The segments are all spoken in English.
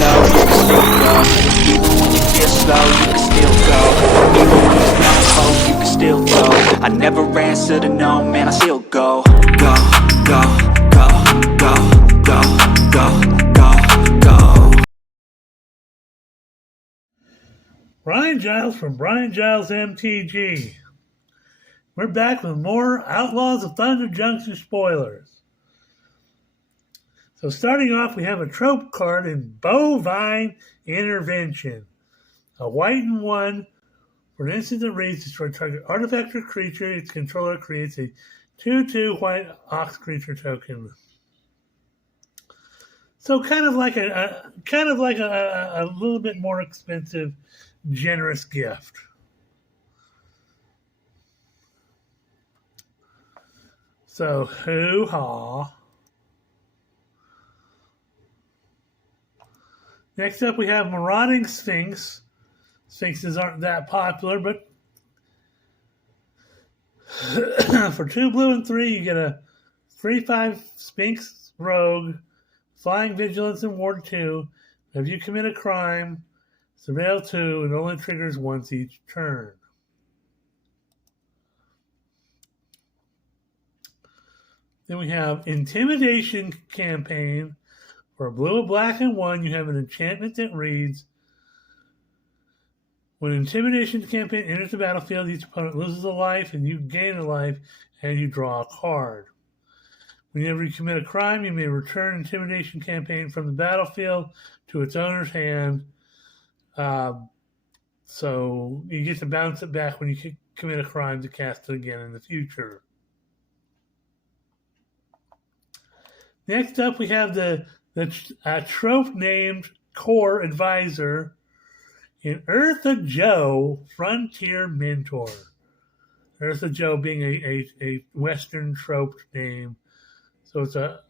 low, you can still go. Even when you feel slow, you can still go. Even when there's no hope, you can still go. I never answer to no, man, I still go. Go, go, go, go, go, go, go, go. Brian Giles from Brian Giles MTG. We're back with more Outlaws of Thunder Junction spoilers. So starting off, we have a trope card in Bovine Intervention. A white and 1 for an instant that reads, destroy target artifact or creature. Its controller creates a 2/2 white ox creature token. So kind of like a little bit more expensive, generous gift. So hoo-ha. Next up, we have Marauding Sphinx. Sphinxes aren't that popular, but for 2 blue and 3, you get a 3/5 Sphinx Rogue, Flying Vigilance and Ward 2. If you commit a crime, surveil 2, it only triggers once each turn. Then we have Intimidation Campaign. For a blue, a black, and 1, you have an enchantment that reads, when Intimidation Campaign enters the battlefield, each opponent loses a life and you gain a life and you draw a card. Whenever you commit a crime, you may return Intimidation Campaign from the battlefield to its owner's hand. So you get to bounce it back when you commit a crime to cast it again in the future. Next up, we have the trope named Core Advisor in Eartha Joe, Frontier Mentor. Eartha Joe being a Western trope name. So it's a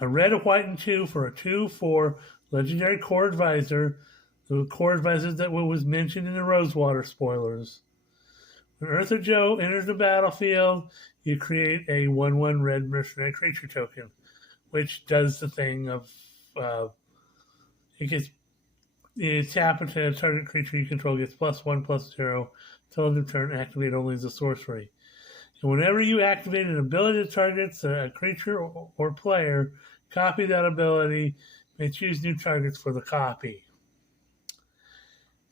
red, a white, and 2 for a 2/4 legendary Core Advisor. The Core Advisor that was mentioned in the Rosewater spoilers. When Eartha Joe enters the battlefield, you create a 1/1 red mercenary creature token, which does the thing of it's tap into a target creature you control gets +1/+0 till end of turn, activate only as a sorcery. And whenever you activate an ability that targets a creature or player, copy that ability, may choose new targets for the copy.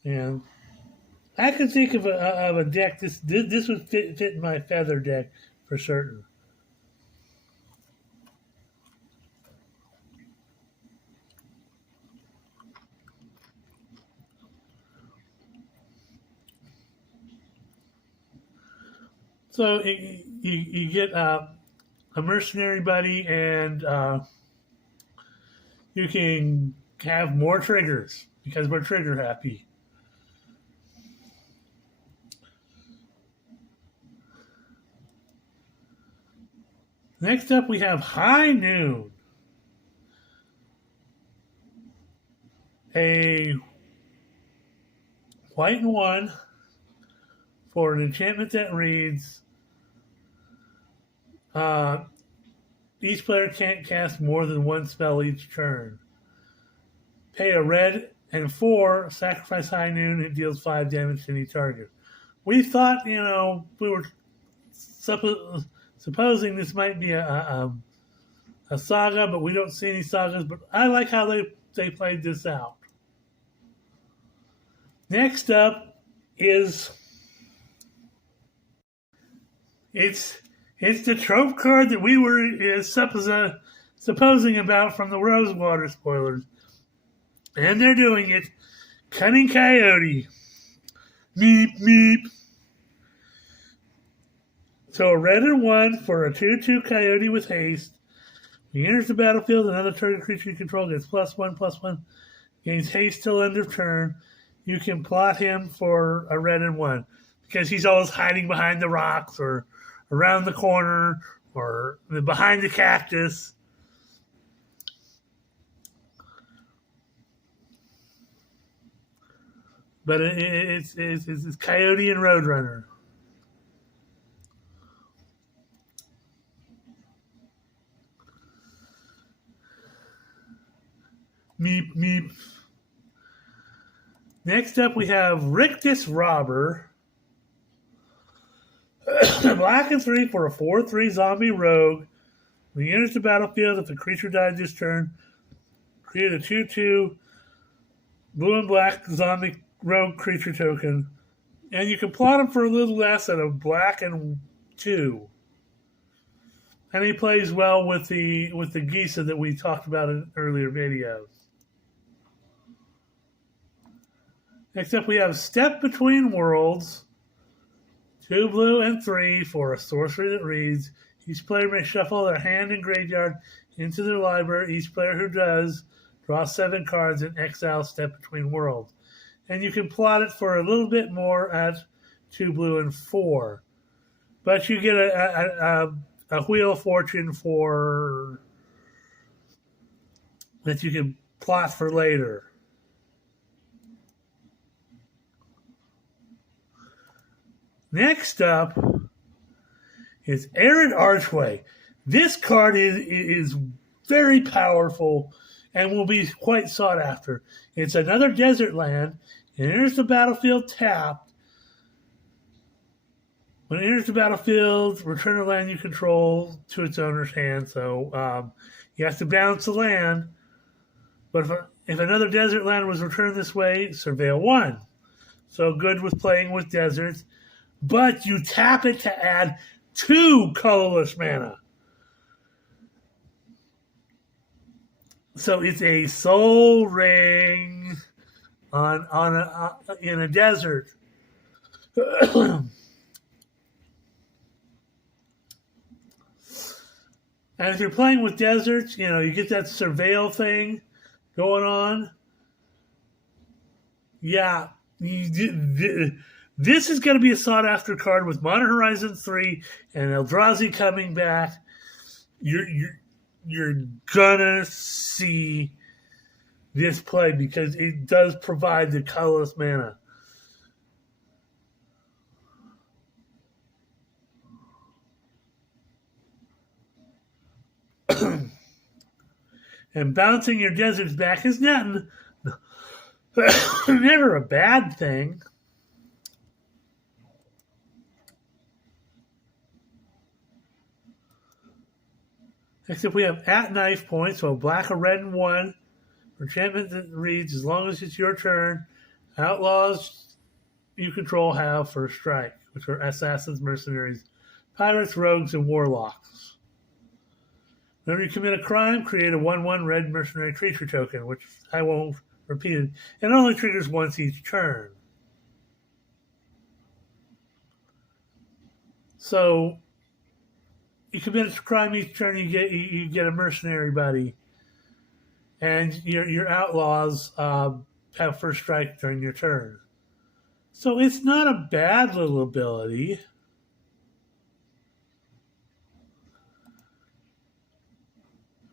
And I could think of a deck, this would fit in my feather deck for certain. So you get a mercenary buddy, and you can have more triggers because we're trigger happy. Next up, we have High Noon. A white and 1 for an enchantment that reads, each player can't cast more than 1 spell each turn. Pay a red and 4, sacrifice High Noon, it deals 5 damage to any target. We thought, we were supposing this might be a saga, but we don't see any sagas. But I like how they played this out. Next up is it's the trope card that we were supposing about from the Rosewater spoilers, and they're doing it. Cunning Coyote. Meep meep. So a red and 1 for a 2/2 Coyote with haste. When he enters the battlefield, another target creature you control gets +1/+1, gains haste till end of turn. You can plot him for a red and 1 because he's always hiding behind the rocks or around the corner or behind the cactus. But it's Coyote and Roadrunner. Meep, meep. Next up, we have Rictus Robber. Black and 3 for a 4/3 zombie rogue. When he enters the battlefield, if the creature dies this turn, create a 2/2 blue and black zombie rogue creature token. And you can plot him for a little less at a black and 2. And he plays well with the Gisa that we talked about in earlier videos. Next up, we have Step Between Worlds. 2 blue and 3 for a sorcery that reads, each player may shuffle their hand and graveyard into their library. Each player who does, draw 7 cards and exile Step Between Worlds. And you can plot it for a little bit more at 2 blue and 4. But you get a Wheel of Fortune for that you can plot for later. Next up is Arid Archway. This card is very powerful and will be quite sought after. It's another desert land. It enters the battlefield tapped. When it enters the battlefield, return the land you control to its owner's hand. So you have to balance the land. But if another desert land was returned this way, Surveil 1. So good with playing with deserts. But you tap it to add 2 colorless mana. So it's a soul ring in a desert. And if you're playing with deserts, you get that surveil thing going on. Yeah, this is going to be a sought-after card with Modern Horizon 3 and Eldrazi coming back. You're gonna see this play because it does provide the colorless mana. And bouncing your deserts back is never a bad thing. Except we have at knife points, so black, a red, and 1. Enchantment that reads, as long as it's your turn, outlaws you control have first strike, which are assassins, mercenaries, pirates, rogues, and warlocks. Whenever you commit a crime, create a 1/1 red mercenary creature token, which I won't repeat it. It only triggers once each turn. So you commit a crime each turn, you get a mercenary buddy, and your outlaws have first strike during your turn. So it's not a bad little ability.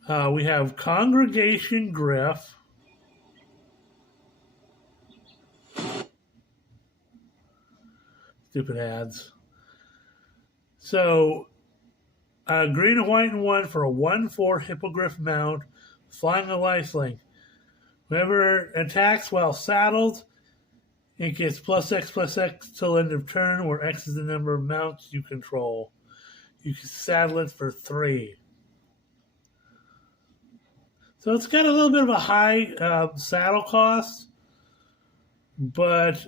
We have Congregation Griff. Stupid ads. So green and white and 1 for a 1/4 Hippogriff mount, flying a lifelink. Whenever it attacks while saddled, it gets +X/+X till end of turn, where X is the number of mounts you control. You can saddle it for 3. So it's got a little bit of a high saddle cost, but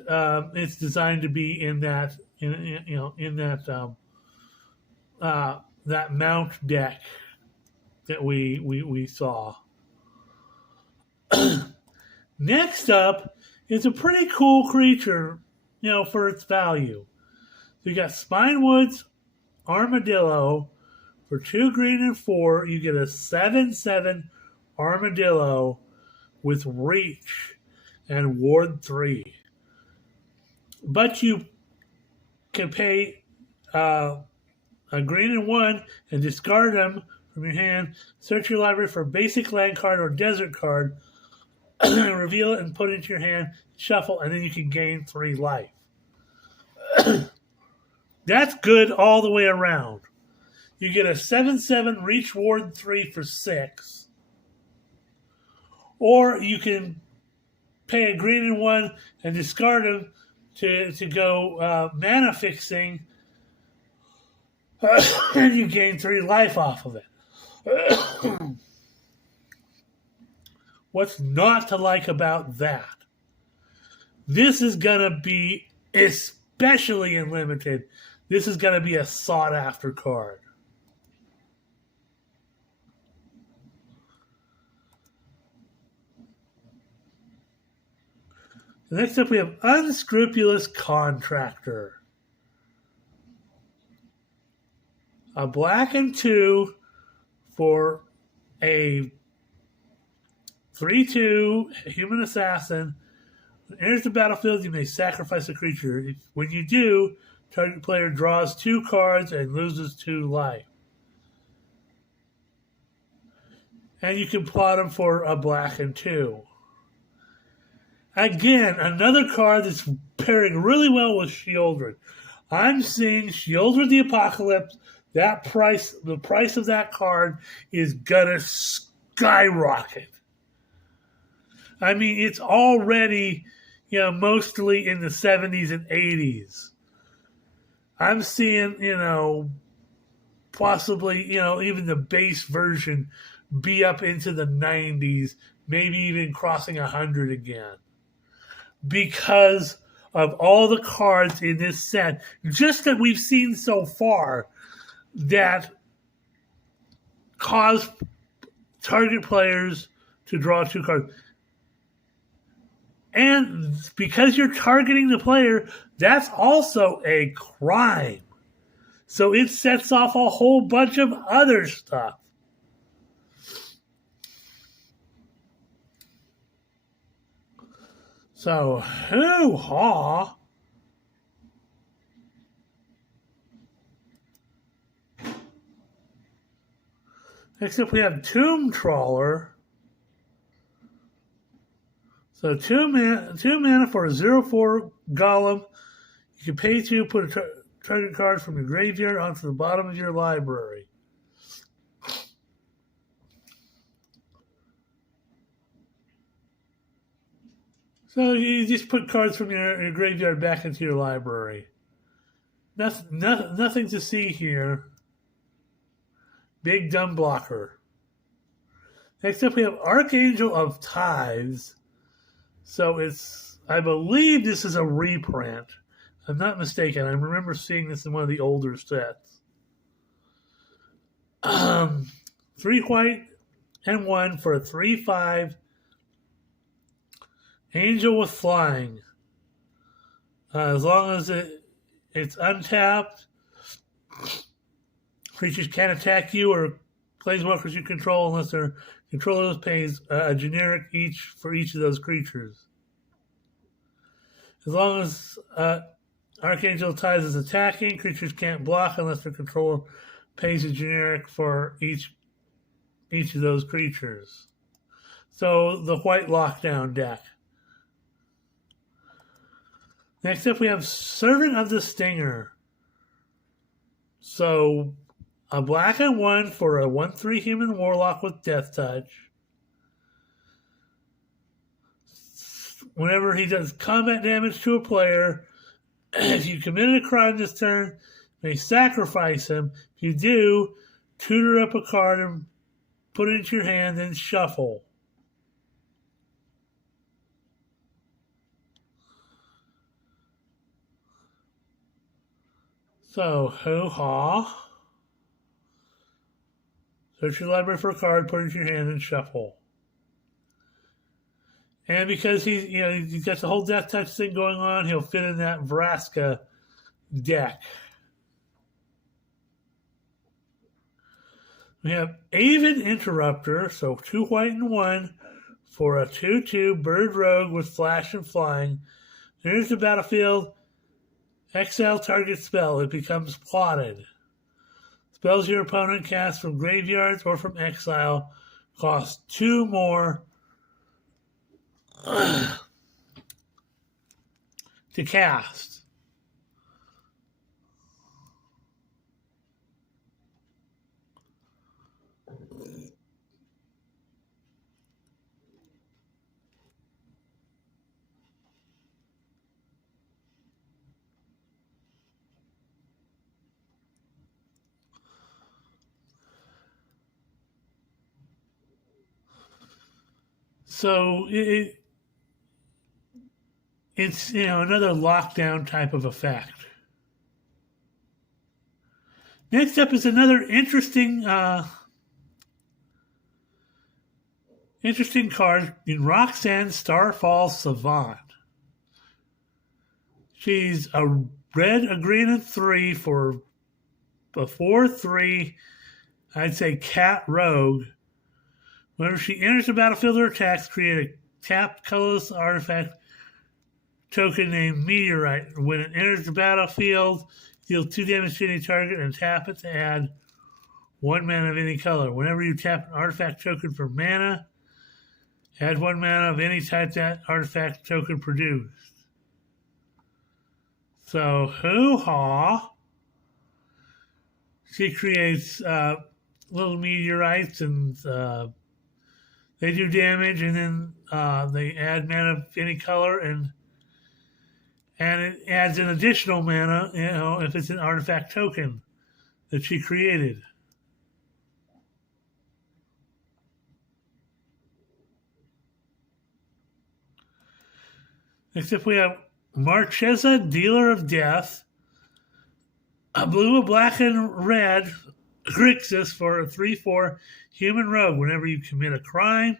it's designed to be in that that mount deck that we saw. Next up is a pretty cool creature, for its value. So you got Spinewoods Armadillo for 2 green and 4. You get a 7/7 Armadillo with reach and ward 3. But you can pay a green and 1 and discard them from your hand. Search your library for a basic land card or desert card. Reveal it and put it into your hand. Shuffle, and then you can gain 3 life. That's good all the way around. You get a 7/7 reach ward 3 for 6. or you can pay a green and one and discard them to go mana fixing, and you gain 3 life off of it. What's not to like about that? This is going to be, especially in limited, this is going to be a sought after card. Next up, we have Unscrupulous Contractor. A black and 2 for a 3/2 human assassin. When it enters the battlefield, you may sacrifice a creature. When you do, target player draws 2 cards and loses 2 life. And you can plot them for a black and 2. Again, another card that's pairing really well with Shieldred. I'm seeing Shieldred the Apocalypse. The price of that card is gonna skyrocket. I mean, it's already, mostly in the 70s and 80s. I'm seeing, possibly, even the base version be up into the 90s, maybe even crossing 100 again. Because of all the cards in this set, just that we've seen so far, that cause target players to draw 2 cards. And because you're targeting the player, that's also a crime. So it sets off a whole bunch of other stuff. So, hoo-ha. Next up, we have Tomb Trawler. So 2 mana for a 0/4 golem. You can pay 2, put a target card from your graveyard onto the bottom of your library. So you just put cards from your graveyard back into your library. Nothing to see here. Big dumb blocker. Next up, we have Archangel of Tithes. So I believe this is a reprint. I'm not mistaken. I remember seeing this in one of the older sets. 3 white and 1 for a 3/5 Angel with Flying. As long as it's untapped, creatures can't attack you or planeswalkers you control unless their controller pays a generic for each of those creatures. As long as Archangel Ties is attacking, creatures can't block unless their controller pays a generic for each of those creatures. So the white lockdown deck. Next up, we have Servant of the Stinger. So a black and 1 for a 1/3 human warlock with Death Touch. Whenever he does combat damage to a player, if you committed a crime this turn, you may sacrifice him. If you do, tutor up a card and put it into your hand and shuffle. So, hoo-ha. Search your library for a card, put it into your hand, and shuffle. And because he's got the whole Death Touch thing going on, he'll fit in that Vraska deck. We have Avid Interrupter, so 2 white and 1 for a 2/2 bird rogue with flash and flying. Enters the battlefield, exile target spell. It becomes plotted. Spells your opponent casts from graveyards or from exile cost 2 more to cast. So it's another lockdown type of effect. Next up is another interesting card in Roxanne Starfall Savant. She's a red, a green, and 3 for a 4/3. I'd say cat rogue. Whenever she enters the battlefield or attacks, create a tapped colorless artifact token named Meteorite. When it enters the battlefield, deal 2 damage to any target and tap it to add 1 mana of any color. Whenever you tap an artifact token for mana, add 1 mana of any type that artifact token produced. So, hoo-ha. She creates little meteorites, and they do damage, and then they add mana of any color, and it adds an additional mana, if it's an artifact token that she created. Next up, we have Marchesa, Dealer of Death. A blue, a black, and red Grixis for a 3/4 human rogue. Whenever you commit a crime,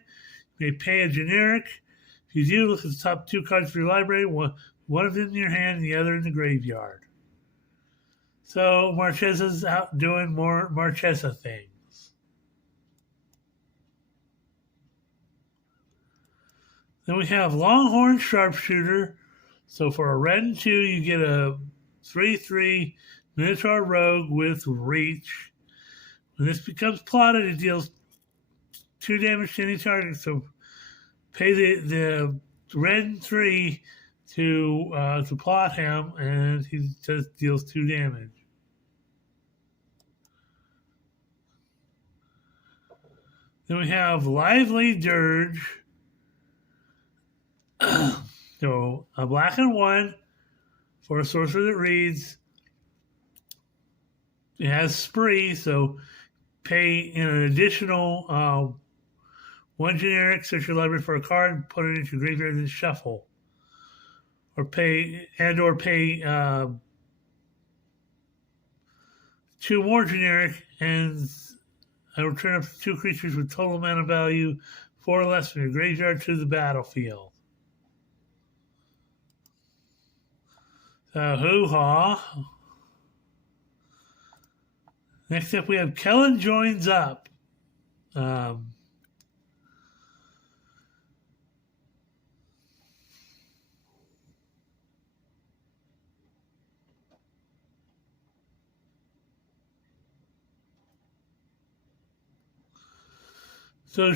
you may pay a generic. If you do, look at the top 2 cards for your library, one of them in your hand and the other in the graveyard. So Marchesa's out doing more Marchesa things. Then we have Longhorn Sharpshooter. So for a red and 2, you get a 3/3 Minotaur Rogue with Reach. When this becomes plotted, it deals 2 damage to any target. So pay the red and 3 to plot him, and he just deals 2 damage. Then we have Lively Dirge. So a black and 1 for a sorcerer that reads. It has Spree, so pay an additional 1 generic, search your library for a card, put it into your graveyard, and shuffle. Or pay 2 more generic, and I return up to 2 creatures with total mana value 4 or less from your graveyard to the battlefield. So, hoo-ha. Next up, we have Kellen Joins Up. So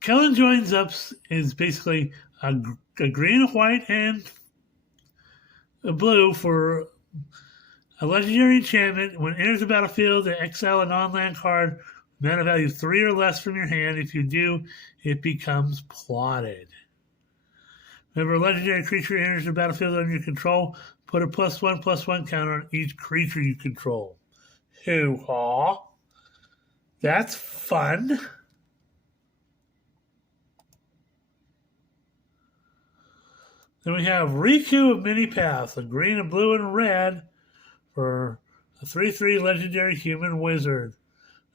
Kellen Joins Up is basically a green, a white, and a blue for a legendary enchantment. When it enters the battlefield, exile a non-land card, mana value 3 or less from your hand. If you do, it becomes plotted. Whenever a legendary creature enters the battlefield under your control, put a +1/+1 counter on each creature you control. Hoo-ha. That's fun. Then we have Riku of Many Paths, a green, a blue, and a red for a 3/3 legendary human wizard.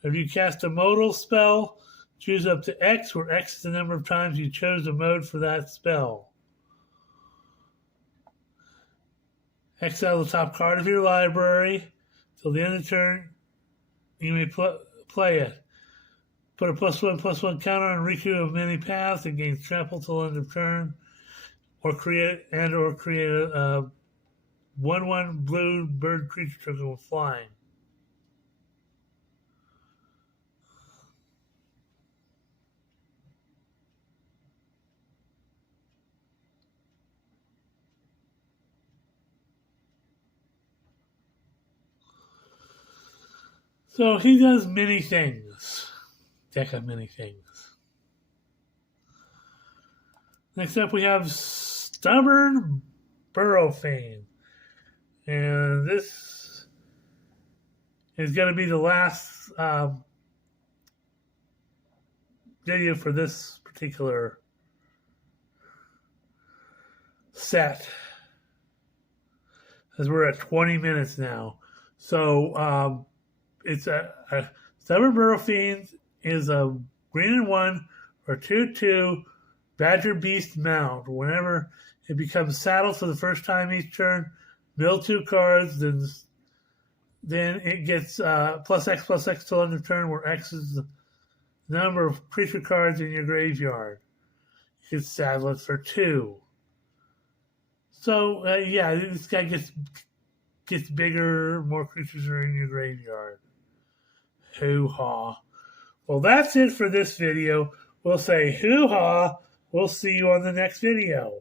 If you cast a modal spell, choose up to X, where X is the number of times you chose a mode for that spell. Exile the top card of your library. Till the end of the turn, you may play it. Put a +1/+1 counter on Riku of Many Paths and gain trample till end of turn. Or create a 1/1 blue bird creature token with flying. So he does many things. Deck of many things. Next up, we have Stubborn Burrowfane. And this is going to be the last video for this particular set, as we're at 20 minutes now. So it's a Stubborn Burrow Fiends is a green and 1 or 2/2 Badger Beast mount. Whenever it becomes saddled for the first time each turn, mill 2 cards, then it gets +X till end of turn, where X is the number of creature cards in your graveyard. You can saddle it for 2. So yeah, this guy gets bigger, more creatures are in your graveyard. Hoo-ha. Well, that's it for this video. We'll say hoo-ha. We'll see you on the next video.